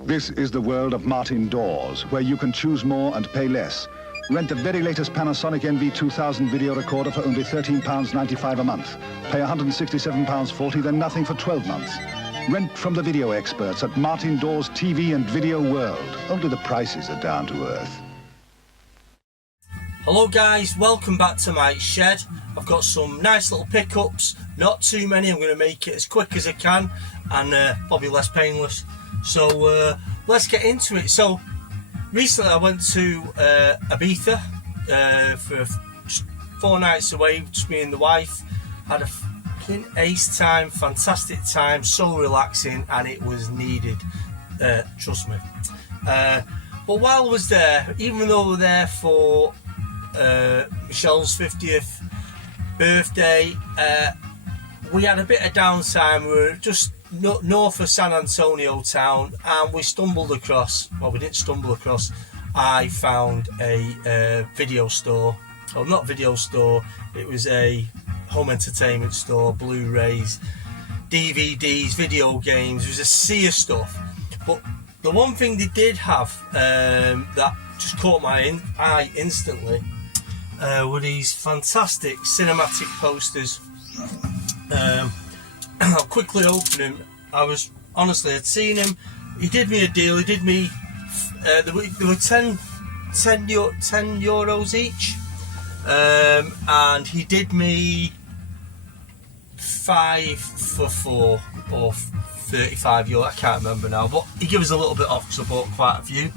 This is the world of Martin Doors, where you can choose more and pay less. Rent the very latest Panasonic NV2000 video recorder for only £13.95 a month. Pay £167.40, then nothing for 12 months. Rent from the video experts at Martin Doors TV and Video World. Only the prices are down to earth. Hello guys, welcome back to my shed. I've got some nice little pickups, not too many. I'm going to make it as quick as I can and probably less painless. So let's get into it. So recently I went to Ibiza for 4 nights away, just me and the wife. Had a fucking ace time, fantastic time, so relaxing, and it was needed, trust me. But while I was there, even though we were there for Michelle's 50th birthday, we had a bit of downtime. We were just north of San Antonio town, and we stumbled across, well, we didn't stumble across, I found a video store. Well, not video store, it was a home entertainment store, Blu-rays, DVDs, video games. It was a sea of stuff. But the one thing they did have that just caught my eye instantly were these fantastic cinematic posters. I'll quickly open him. I'd seen him. He did me a deal. He did me. They were 10 euros each, and he did me 5 for 4 or 35 euro. I can't remember now, but he gave us a little bit off because I bought quite a few.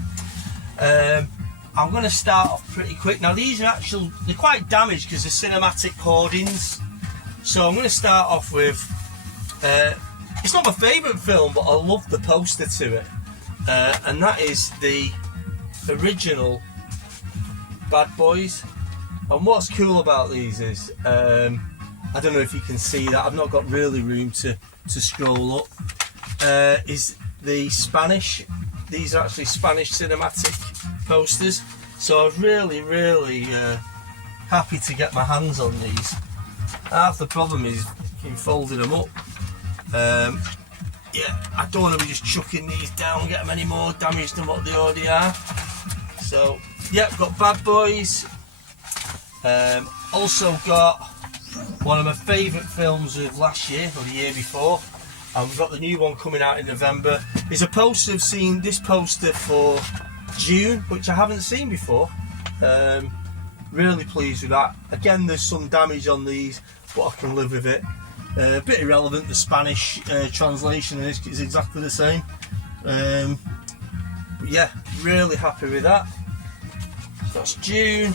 I'm going to start off pretty quick. Now these are they're quite damaged because they're cinematic hoardings. So I'm going to start off with, it's not my favourite film, but I love the poster to it. And that is the original Bad Boys. And what's cool about these is, I don't know if you can see that, I've not got really room to scroll up, is the Spanish. These are actually Spanish cinematic posters. So I was really happy to get my hands on these. Half the problem is folding them up. Yeah, I don't want to be just chucking these down and get them any more damaged than what they already are. So yeah, got Bad Boys. Also got one of my favourite films of last year or the year before, and we've got the new one coming out in November. There's a poster, I've seen this poster for June, which I haven't seen before. Really pleased with that. Again, there's some damage on these, but I can live with it. A bit irrelevant, the Spanish translation is exactly the same. But yeah, really happy with that. That's June.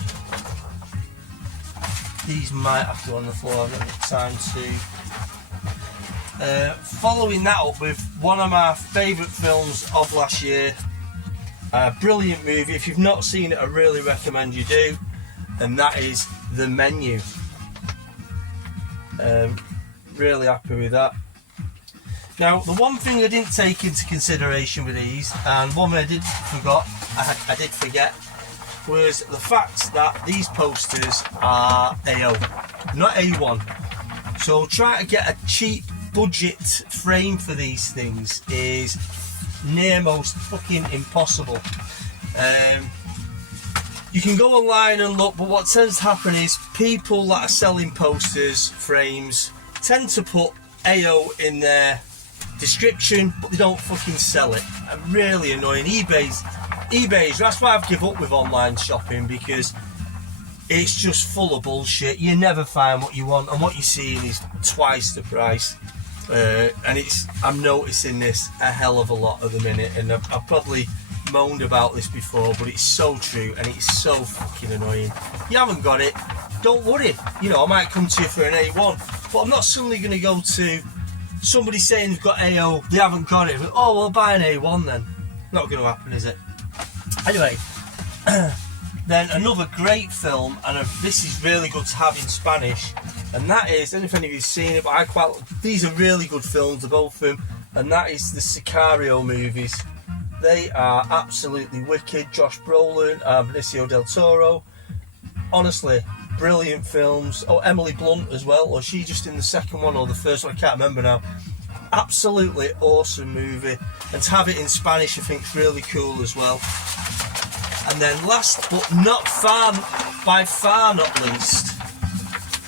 These might have to go on the floor, I haven't got time to. Following that up with one of my favourite films of last year. A brilliant movie. If you've not seen it, I really recommend you do. And that is The Menu. Really happy with that. Now, the one thing I didn't take into consideration with these, and one I did forget, was the fact that these posters are AO, not A1. So trying to get a cheap budget frame for these things is near most fucking impossible. You can go online and look, but what tends to happen is people that are selling posters, frames, tend to put AO in their description, but they don't fucking sell it. Really annoying. eBay's, that's why I've given up with online shopping, because it's just full of bullshit. You never find what you want, and what you're seeing is twice the price. And I'm noticing this a hell of a lot at the minute, and I've probably moaned about this before, but it's so true, and it's so fucking annoying. You haven't got it, don't worry. You know, I might come to you for an A1, but I'm not suddenly going to go to somebody saying they've got AO, they haven't got it. Oh, well, buy an A1 then. Not going to happen, is it? Anyway, then another great film, and this is really good to have in Spanish, and that is, I don't know if any of you've seen it, but these are really good films, both of them, and that is the Sicario movies. They are absolutely wicked. Josh Brolin, Benicio del Toro. Honestly, brilliant films. Oh, Emily Blunt as well, or she just in the second one or the first one, I can't remember now. absolutely awesome movie, and to have it in Spanish I think is really cool as well. And then last but by far not least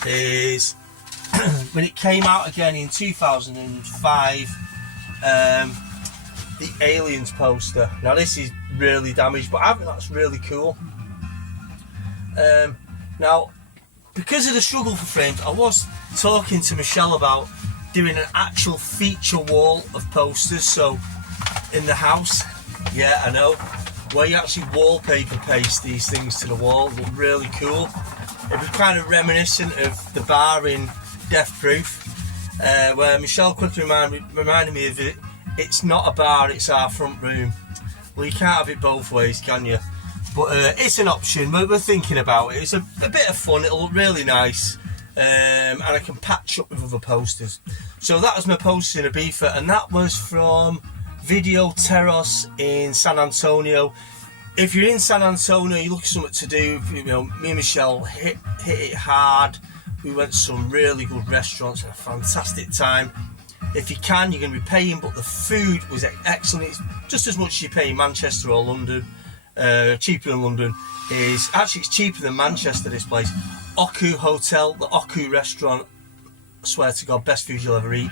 is when it came out again in 2005, the Aliens poster. Now this is really damaged, but I think that's really cool. Now, because of the struggle for frames, I was talking to Michelle about doing an actual feature wall of posters, so in the house, yeah I know, where you actually wallpaper paste these things to the wall. Look really cool. It was kind of reminiscent of the bar in Death Proof, where Michelle quickly reminded me of it. It's not a bar, it's our front room. Well, you can't have it both ways, can you? But it's an option. We're thinking about it. It's a bit of fun. It'll look really nice, and I can patch up with other posters. So that was my poster in Ibiza, and that was from Video Torres in San Antonio. If you're in San Antonio, you're looking for something to do. You know, me and Michelle hit it hard. We went to some really good restaurants, had a fantastic time. If you can, you're going to be paying, but the food was excellent. It's just as much as you pay in Manchester or London. Cheaper than London. It's cheaper than Manchester, this place. Oku Hotel, the Oku restaurant, I swear to God, best food you'll ever eat,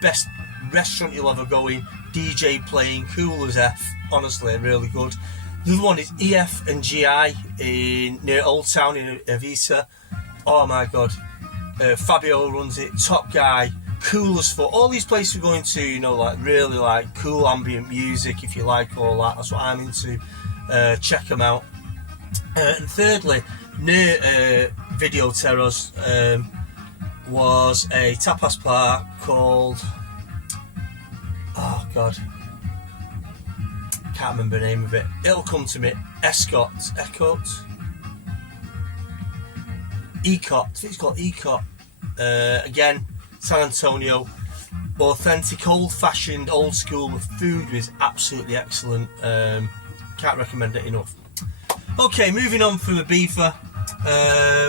best restaurant you'll ever go in, DJ playing, cool as F, honestly, really good. The other one is EF and GI near Old Town in Ibiza. Oh my God, Fabio runs it, top guy, cool as fuck. All these places we're going to, you know, like really like cool ambient music, if you like all that, that's what I'm into. Check them out. And thirdly, near Video Torres was a tapas bar called, oh God, can't remember the name of it. It'll come to me. Ecot. I think it's called Ecot. Again, San Antonio. Authentic, old-fashioned, old school. The food was absolutely excellent. Can't recommend it enough. Okay, moving on from Ibiza.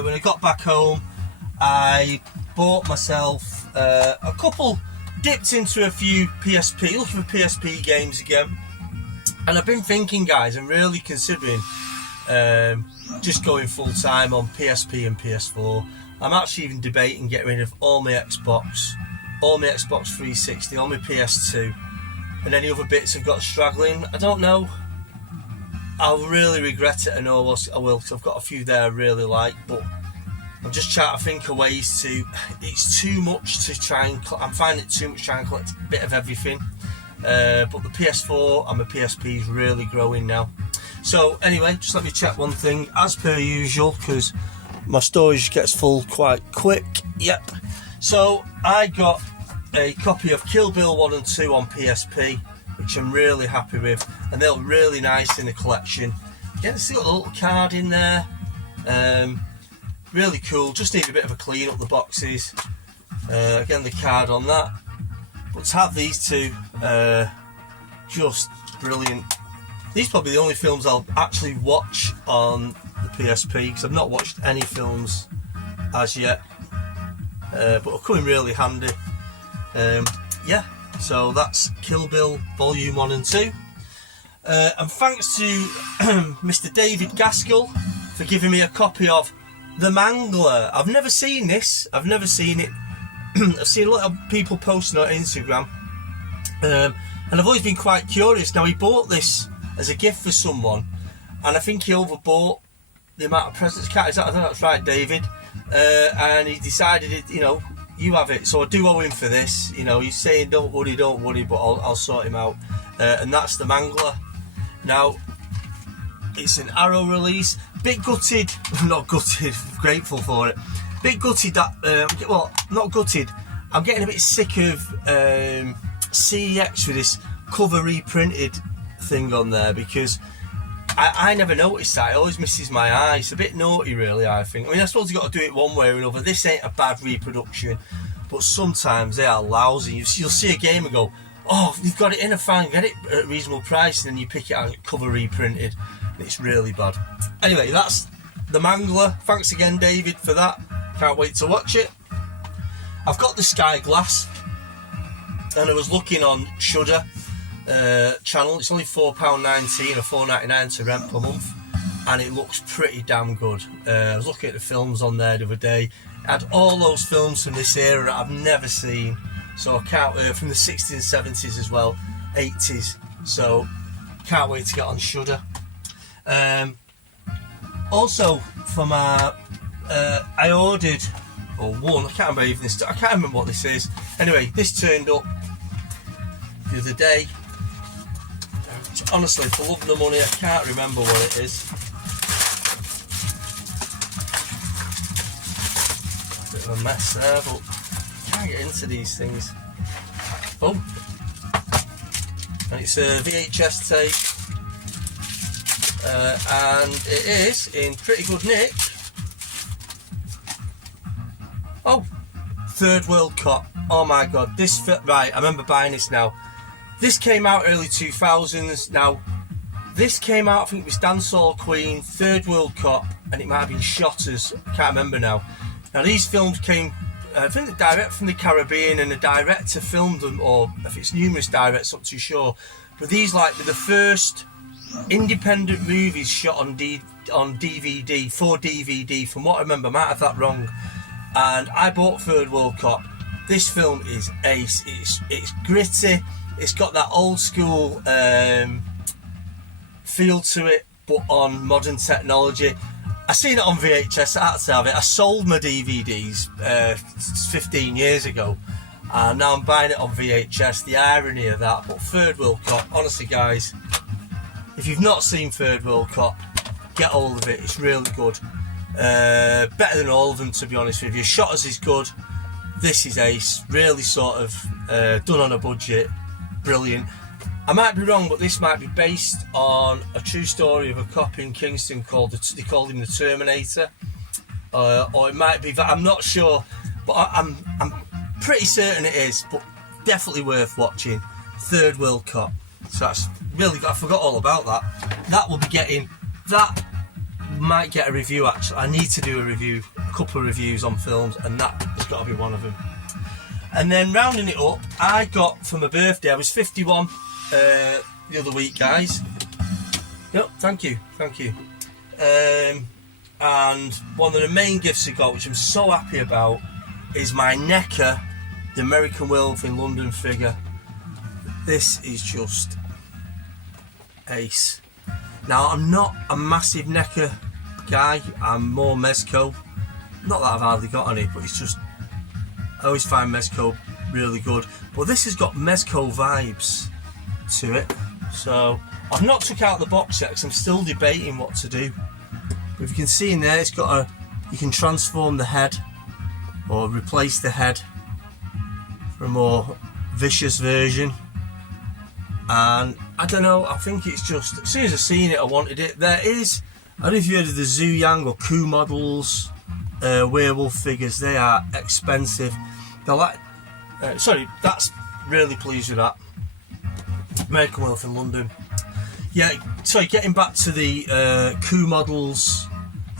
When I got back home, I bought myself a couple, dipped into a few PSP, looking for PSP games again. And I've been thinking, guys, I'm really considering just going full time on PSP and PS4. I'm actually even debating getting rid of all my Xbox 360, all my PS2, and any other bits I've got straggling. I don't know. I'll really regret it, I know I will, because I've got a few there I really like, but I'm just trying to think of ways to, it's too much to try and, I'm finding it too much trying to collect a bit of everything, but the PS4 and my PSP is really growing now. So anyway, just let me check one thing, as per usual, because my storage gets full quite quick. Yep. So I got a copy of Kill Bill 1 and 2 on PSP, which I'm really happy with, and they look really nice in the collection. Again, it's got a little card in there, really cool. Just need a bit of a clean up the boxes. Again, the card on that. But to have these two, just brilliant. These are probably the only films I'll actually watch on the PSP, because I've not watched any films as yet, but are coming really handy. Yeah. So that's Kill Bill Volume 1 and 2. And thanks to Mr. David Gaskell for giving me a copy of The Mangler. I've never seen this. I've never seen it. I've seen a lot of people posting on Instagram. And I've always been quite curious. Now, he bought this as a gift for someone, and I think he overbought the amount of presents. I think that's right, David. And he decided, you know, you have it, so I do owe him for this. You know, he's saying don't worry, but I'll sort him out. And that's The Mangler. Now, it's an Arrow release. Bit gutted, not gutted, grateful for it. Bit gutted that, well, not gutted. I'm getting a bit sick of CEX with this cover reprinted thing on there, because I never noticed that. It always misses my eye. It's a bit naughty, really, I think. I mean, I suppose you've got to do it one way or another. This ain't a bad reproduction, but sometimes they are lousy. You'll see a game and go, oh, you've got it in a fan, get it at a reasonable price, and then you pick it out, cover reprinted, and it's really bad. Anyway, that's The Mangler. Thanks again, David, for that. Can't wait to watch it. I've got the Sky Glass. and I was looking on Shudder channel. It's only £4.19 or £4.99 to rent per month, and it looks pretty damn good. I was looking at the films on there the other day. It had all those films from this era that I've never seen, so I can't from the 60s and 70s as well, 80s. So can't wait to get on Shudder. Also, for my I ordered, or one, I can't remember even this. I can't remember what this is. Anyway, this turned up the other day. Honestly, for love of the money, I can't remember what it is. Bit of a mess there, but I can't get into these things. Oh, and it's a VHS tape, and it is in pretty good nick. Oh, Third World Cop. Oh my god, this right, I remember buying this now. This came out early 2000s. Now, this came out, I think it was Dancehall Queen, Third World Cop, and it might have been Shotters, I can't remember now. Now, these films came, I think, the direct from the Caribbean, and the director filmed them, or if it's numerous directs, I'm not too sure. But these, like, were the first independent movies shot on DVD, for DVD, from what I remember. I might have that wrong. And I bought Third World Cop. This film is ace. It's gritty. It's got that old school feel to it, but on modern technology. I seen it on VHS. I had to have it. I sold my DVDs 15 years ago, and now I'm buying it on VHS. The irony of that. But Third World Cop, honestly, guys, if you've not seen Third World Cop, get hold of it. It's really good. Better than all of them, to be honest with you. Shotters is good. This is ace. Really sort of done on a budget. Brilliant. I might be wrong, but this might be based on a true story of a cop in Kingston they called him the Terminator, or it might be that, I'm not sure, but I'm pretty certain it is. But definitely worth watching. Third World Cop. So that's really, I forgot all about that. That will be getting, that might get a review actually. I need to do a couple of reviews on films, and that has got to be one of them. And then rounding it up, I got for my birthday, I was 51 the other week, guys. Yep, thank you. And one of the main gifts I got, which I'm so happy about, is my neca, the American Werewolf in London figure. This is just ace. Now, I'm not a massive neca guy, I'm more mezco. Not that I've hardly got any, but it's just, I always find mezco really good. But this has got mezco vibes to it. So, I've not took out the box yet because I'm still debating what to do. But if you can see in there, it's got you can transform the head, or replace the head for a more vicious version. And I don't know, I think it's just, as soon as I seen it, I wanted it. There is, I don't know if you heard of the Zhu Yang or Ku models werewolf figures. They are expensive. They're like, sorry, that's really pleased with that. American Werewolf in London. Yeah, sorry, getting back to the Ku models.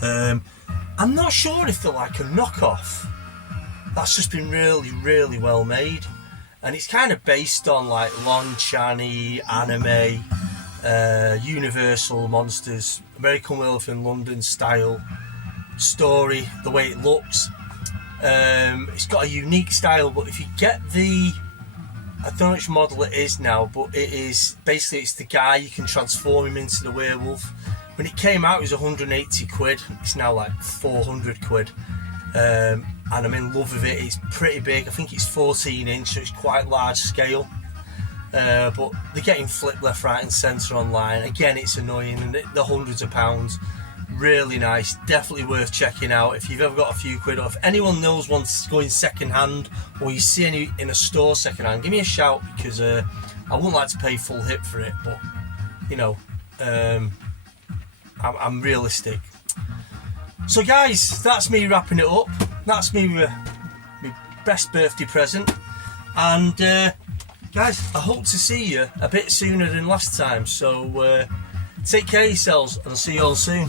I'm not sure if they're like a knockoff. That's just been really, really well made. And it's kind of based on like Lon Chaney, anime, Universal monsters, American Werewolf in London style story, the way it looks. It's got a unique style, but if you get I don't know which model it is now, but it is basically, it's the guy, you can transform him into the werewolf. When it came out, it was 180 quid. It's now like 400 quid. And I'm in love with it. It's pretty big. I think it's 14 inch, so it's quite large scale. But they're getting flipped left, right and centre online. Again, it's annoying, and they're hundreds of pounds. Really nice, definitely worth checking out if you've ever got a few quid, or if anyone knows one's going second hand, or you see any in a store second hand, give me a shout, because I wouldn't like to pay full hip for it, but you know, I'm realistic. So guys, that's me wrapping it up. That's me my best birthday present, and guys, I hope to see you a bit sooner than last time, so take care of yourselves, and I'll see you all soon.